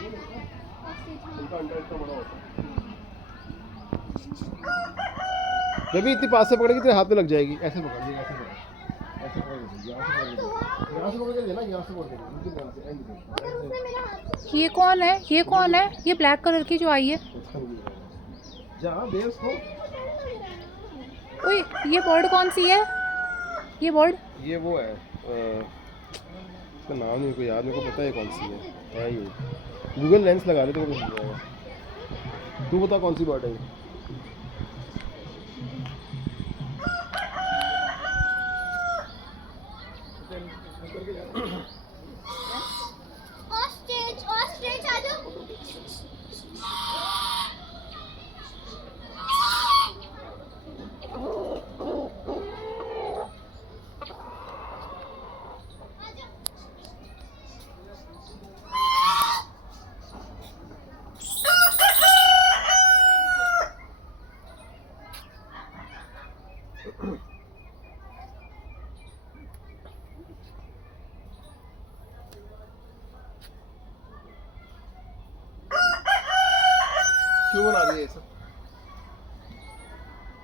इनका अंडा इतना बड़ा होता है। जब भी इतनी पास से पकड़ेगी तेरे हाथ में लग जाएगी। ऐसे पकड़ ये, ऐसे पकड़, ऐसे पकड़, यहाँ से पकड़ के देना, यहाँ से पकड़ के देना, बिल्कुल यहाँ से एंड पे। ये कौन है? ये कौन है? ये ब्लैक कलर की जो आई है? जा दे उसको। ओए, ये बर्ड कौन सी है? ये बर्ड ये वो है इसका नाम नहीं को याद, मेरे को पता है कौन सी है ये। गूगल लेंस लगा ले तो कुछ नहीं आएगा। तू बता कौन सी बर्ड है ये? ऑस्ट्रिच, ऑस्ट्रिच आ जाओ। क्यों बना रही है ये सब?